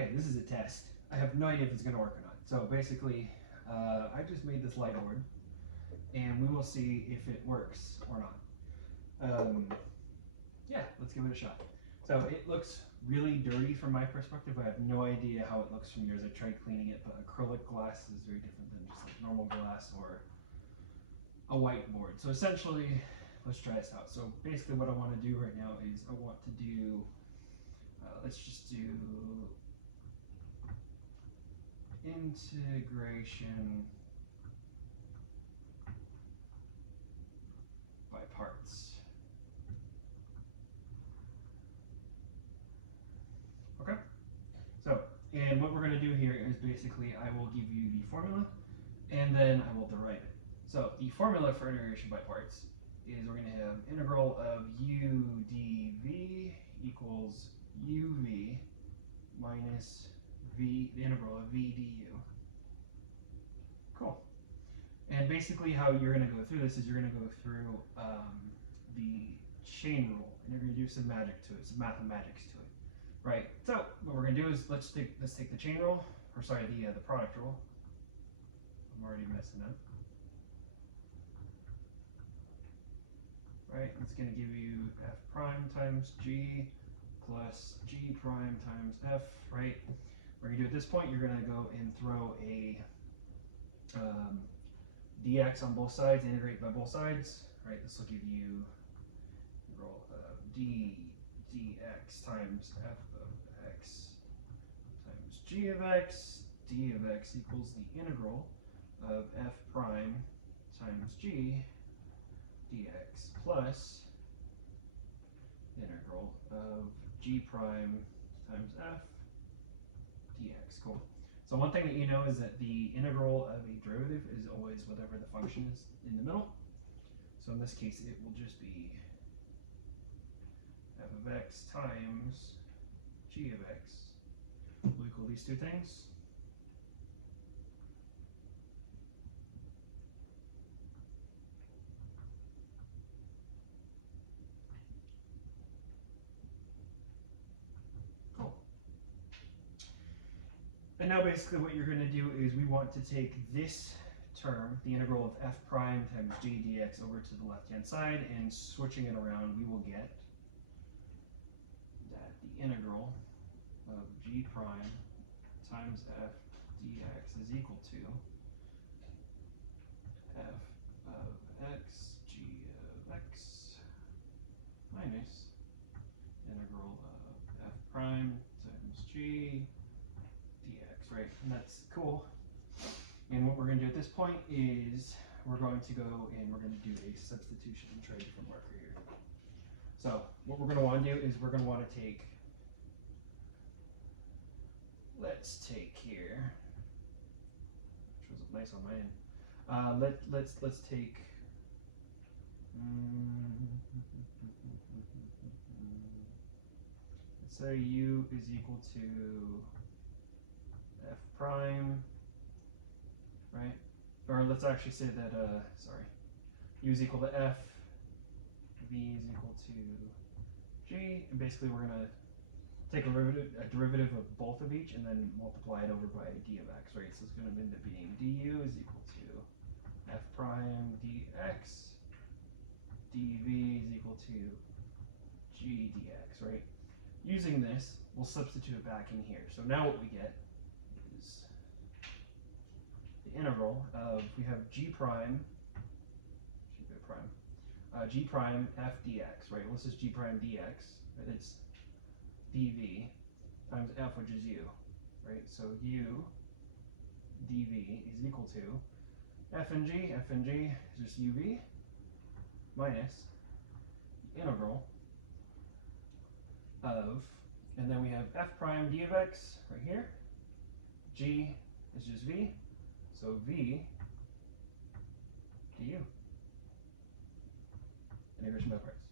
Okay, this is a test. I have no idea if it's going to work or not. So basically, I just made this light board, and we will see if it works or not. Yeah, let's give it a shot. So it looks really dirty from my perspective. I have no idea how it looks from yours. I tried cleaning it, but acrylic glass is very different than just like normal glass or a whiteboard. So essentially, let's try this out. So basically what I want to do right now is I want to do, let's just do integration by parts. Okay, so, and what we're going to do here is basically I will give you the formula and then I will derive it. So the formula for integration by parts is we're going to have integral of u dv equals uv minus v, the integral of v du. Cool. And basically how you're going to go through this is you're going to go through the chain rule, and you're going to do some magic to it, some mathematics to it. Right, so what we're going to do is let's take the chain rule, or sorry, the product rule. I'm already messing up. Right, it's going to give you f prime times g plus g prime times f, right? We're going to do at this point, you're going to go and throw a dx on both sides, integrate by both sides, right? This will give you integral of d dx times f of x times g of x, d of x equals the integral of f prime times g dx plus the integral of g prime times f dx. Cool. So one thing that you know is that the integral of a derivative is always whatever the function is in the middle. So in this case, it will just be f of x times g of x will equal these two things. Cool. And now basically what you're going to do is we want to take this term, the integral of f prime times g dx, over to the left-hand side, and switching it around, we will get that the integral of g prime times f dx is equal to f of x g of x minus integral of f prime times g dx, right? And that's cool. And what we're going to do at this point is we're going to go and we're going to do a substitution and try a different marker here. So what we're going to want to do is we're going to want to take, let's take here, which was nice on my end. Let's take let's say u is equal to f prime, right? Or let's actually say that sorry, u is equal to f, v is equal to g, and basically we're gonna take a derivative of both of each and then multiply it over by d of x, right? So it's going to end up being du is equal to f prime dx, dv is equal to g dx, right? Using this, we'll substitute it back in here. So now what we get is the integral of, we have g prime f dx, right? Well, this is g prime dx, right? It's dv times f, which is u, right? So u dv is equal to f and g is just uv minus the integral of, and then we have f prime d of x right here, g is just v, so v du, integration by parts.